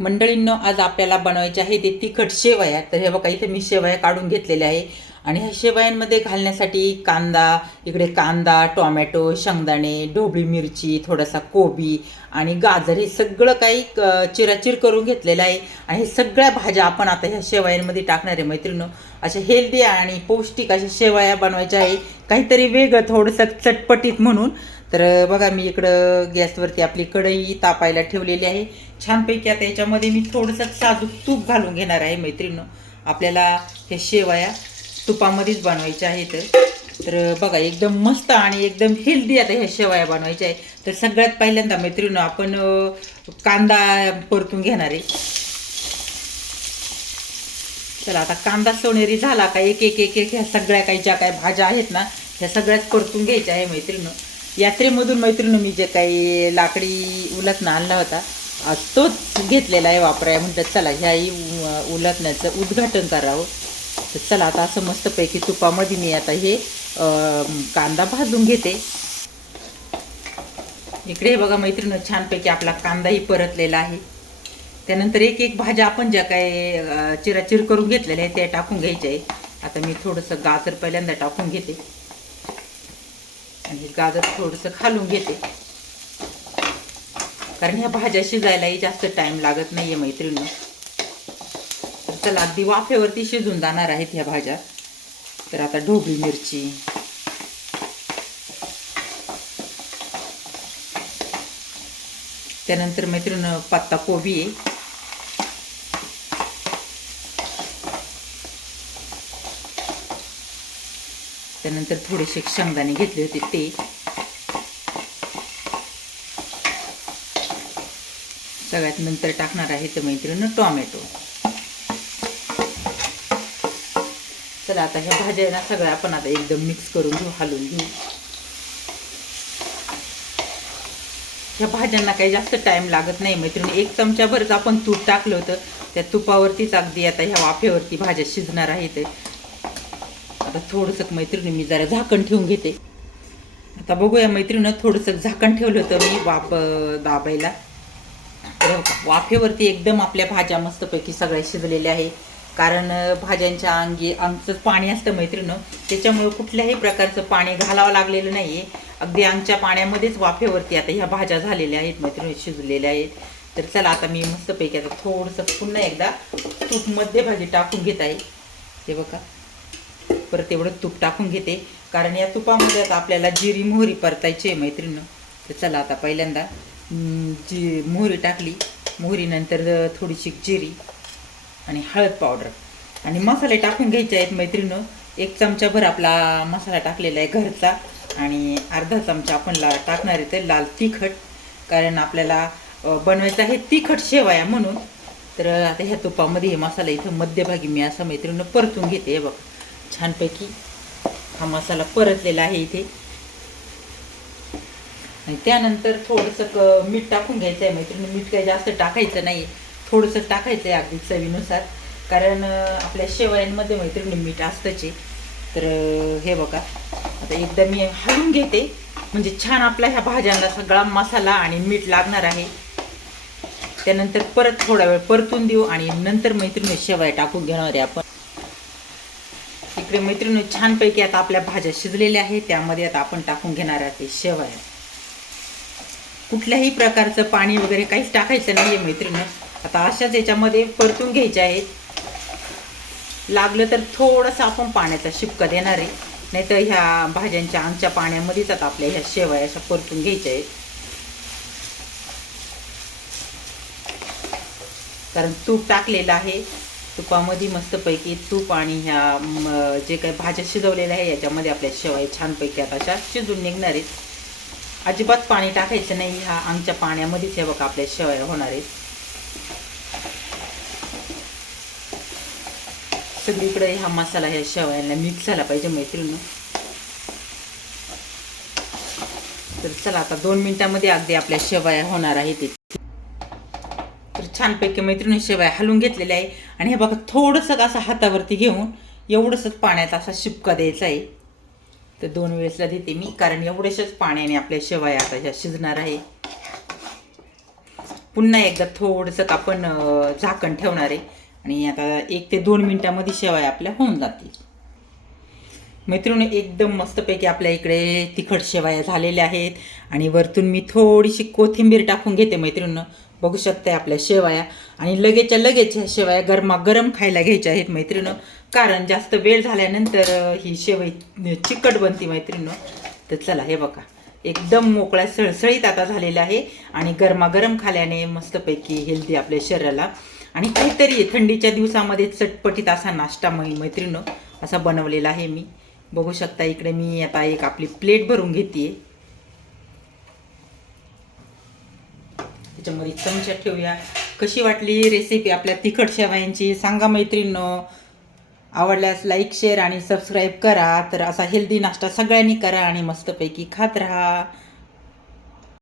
मंडळींनो आज आपल्याला बनवायचे आहे ते तिखट शेवया. तर हे बघा इथे मी शेवया काढून घेतलेल्या आहे. आणि ह्या शेवयांमध्ये घालण्यासाठी कांदा इकडे कांदा टोमॅटो शेंगदाणे ढोबळी मिरची थोडासा कोबी आणि गाजर हे सगळं काही क- चिराचिर करून घेतलेलं आहे. आणि हे सगळ्या भाज्या आपण आता ह्या शेवयांमध्ये टाकणार आहे मैत्रिणी अशा हेल्दी आणि पौष्टिक अशा शेवया बनवायच्या आहे. काहीतरी वेगळं थोडंसं चटपटीत म्हणून. तर बघा मी इकडं गॅसवरती आपली कढई तापायला ठेवलेली आहे. छानपैकी आता याच्यामध्ये मी थोडंसं साजूक तूप घालून घेणार आहे मैत्रिणी आपल्याला हे शेवया तुपामध्येच बनवायच्या आहेत. तर बघा एकदम मस्त आणि एकदम हेल्दी आता ह्या शेवया बनवायच्या आहे तर सगळ्यात पहिल्यांदा मैत्रिणी आपण कांदा परतून घेणार आहे. चला आता कांदा सोनेरी झाला का एक एक एक एक ह्या सगळ्या काही ज्या काही भाज्या आहेत ना ह्या सगळ्याच परतून घ्यायच्या आहे मैत्रिणी यात्रेमधून मैत्रिणी मी जे काही लाकडी उलटणं आणला होता तोच घेतलेला आहे वापराय. म्हणतात चला ह्याही उलटण्याचं उद्घाटन करावं. तर चला आता असं मस्तपैकी तुपामध्ये मी आता हे कांदा भाजून घेते. इकडे हे बघा मैत्रिणी छानपैकी आपला कांदाही परतलेला आहे. त्यानंतर एक एक भाज्या आपण ज्या काही चिराचिर करून घेतलेल्या आहे त्या टाकून घ्यायच्या आहे आता मी थोडंसं गाजर पहिल्यांदा टाकून घेते. आणि गाजर थोडंसं खालून घेते. कारण ह्या भाज्या शिजायलाही जास्त टाइम लागत नाहीये मैत्रिणी तर चला अगदी वाफेवरती शिजून जाणार आहेत ह्या भाज्या. तर आता ढोबळी मिरची. त्यानंतर मैत्रिणी पत्ता कोबी आहे त्यानंतर थोडेसे शेंगदाणे घेतले होते ते. सगळ्यात नंतर टाकणार आहे तर मैत्रिणी टोमॅटो. चला आता ह्या भाज्या ना सगळ्या आपण आता एकदम मिक्स करून घेऊ हलवून घेऊ. ह्या भाज्यांना काही जास्त टाइम लागत नाही मैत्रिणी. एक चमच्याभरच आपण तूप टाकलं होतं. त्या तुपावरतीच अगदी आता ह्या वाफेवरती भाज्या शिजणार आहेत. आता थोडंसं मैत्रिणी मी जरा झाकण ठेवून घेते. आता बघूया मैत्रिणीनं थोडंसं झाकण ठेवलं होतं मी वाप दाबायला. तर वाफेवरती एकदम आपल्या भाज्या मस्तपैकी सगळ्या शिजलेल्या आहे. कारण भाज्यांच्या अंगी अंगचं पाणी असतं मैत्रिणं त्याच्यामुळे कुठल्याही प्रकारचं पाणी घालावं लागलेलं नाही आहे अगदी अंगच्या पाण्यामध्येच वाफेवरती आता ह्या भाज्या झालेल्या आहेत मैत्रिणी शिजलेल्या आहेत. तर चला आता मी मस्तपैकी आता थोडंसं पुन्हा एकदा तूपमध्ये भाजी टाकून घेत आहे. ते बघा. परत एवढं तूप टाकून घेते. कारण या तुपामध्ये आता आपल्याला जिरी मोहरी परतायची आहे मैत्रिणं तर चला आता पहिल्यांदा जी मोहरी टाकली. मोहरीनंतर थोडीशी जिरी आणि हळद पावडर. आणि मसाले टाकून घ्यायचे आहेत मैत्रिणीनं. एक चमचाभर आपला मसाला टाकलेला आहे घरचा. आणि अर्धा चमचा आपण ला टाकणार आहे ते लाल तिखट. कारण आपल्याला बनवायचं आहे तिखट शेवाया म्हणून. तर आता ह्या तुपामध्ये हे मसाला इथं मध्यभागी मी असं मैत्रिणीनं परतून घेते हे बघा. छानपैकी हा मसाला परतलेला आहे इथे. आणि त्यानंतर थोडंसं मीठ टाकून घ्यायचं आहे. मैत्रिणी मीठ काही जास्त टाकायचं नाही थोडंसं टाकायचं आहे अगदी चवीनुसार. कारण आपल्या शेवयांमध्ये मैत्रिणी मीठ असतंच तर हे बघा. आता एकदा मी हलवून घेते. म्हणजे छान आपल्या ह्या भाज्यांना सगळा मसाला आणि मीठ लागणार आहे. त्यानंतर परत थोडा वेळ परतून देऊ आणि नंतर मैत्रिणी शेवया टाकून घेणार आहे आपण. इकडे मैत्रिणी छानपैकी आता आपल्या भाज्या शिजलेल्या आहेत त्यामध्ये आता आपण टाकून घेणार आहे ते शेवया. कुठल्याही प्रकारचं पाणी वगैरे काहीच टाकायचं नाही आहे मैत्रिणी. आता अशाच याच्यामध्ये परतून घ्यायच्या आहेत. लागलं तर थोडंसं आपण पाण्याचा शिपका देणार आहे. नाहीतर ह्या भाज्यांच्या आमच्या पाण्यामध्येच आता आपल्या ह्या शेवया अशा परतून घ्यायच्या आहेत. कारण तूप टाकलेलं आहे. तुपामध्ये मस्तपैकी तूप आणि ह्या जे काही भाज्या शिजवलेल्या आहे याच्यामध्ये आपल्या शेवाय छानपैकी आता अशा शिजून निघणार आहेत. अजिबात पाणी टाकायचं नाही ह्या आमच्या पाण्यामध्येच हे बघा आपल्या शेवाय होणार आहेत. सगळीकडे हा मसाला ह्या शेवयांना मिक्स झाला पाहिजे मैत्रिणी तर चला आता दोन मिनिटामध्ये अगदी आपल्या शेवया होणार आहे ते छानपैकी मैत्रिणी शेवाय हलवून घेतलेल्या आहे. आणि हे बघा थोडंसं असं हातावरती घेऊन एवढंसंच पाण्याचा असा शिपका द्यायचा आहे. तर दोन वेळेसला देते मी कारण एवढ्याशाच पाण्याने आपल्या शेवाय आता ह्या शिजणार आहे. पुन्हा एकदा थोडंसं आपण झाकण ठेवणार आहे. आणि आता एक ते दोन मिनटामध्ये शेवाय आपल्या होऊन जातील. मैत्रिणी एकदम मस्तपैकी आपल्या इकडे तिखट शेवाया झालेल्या आहेत. आणि वरतून मी थोडीशी कोथिंबीर टाकून घेते मैत्रिणीनं. बघू शकते आपल्या शेवाया. आणि लगेचच्या लगेच ह्या शेवाया गरमागरम खायला घ्यायच्या आहेत मैत्रिणं कारण जास्त वेळ झाल्यानंतर ही शेवई चिकट बनते मैत्रिणं तर चला हे बघा. एकदम मोकळ्या सळसळीत आता झालेलं आहे. आणि गरमागरम खाल्याने मस्तपैकी हेल्दी आपल्या शरीराला. आणि काहीतरी थंडीच्या दिवसामध्ये चटपटीत असा नाश्ता मै मैत्रिणं असा बनवलेला आहे मी. बघू शकता इकडे मी आता एक आपली प्लेट भरून घेते. त्याच्यामध्ये चमचा ठेवूया. कशी वाटली रेसिपी आपल्या तिखट शेवायांची सांगा मैत्रिणींनो. आवडल्यास लाईक शेअर आणि सबस्क्राईब करा. तर असा हेल्दी नाश्ता सगळ्यांनी करा आणि मस्तपैकी खात राहा.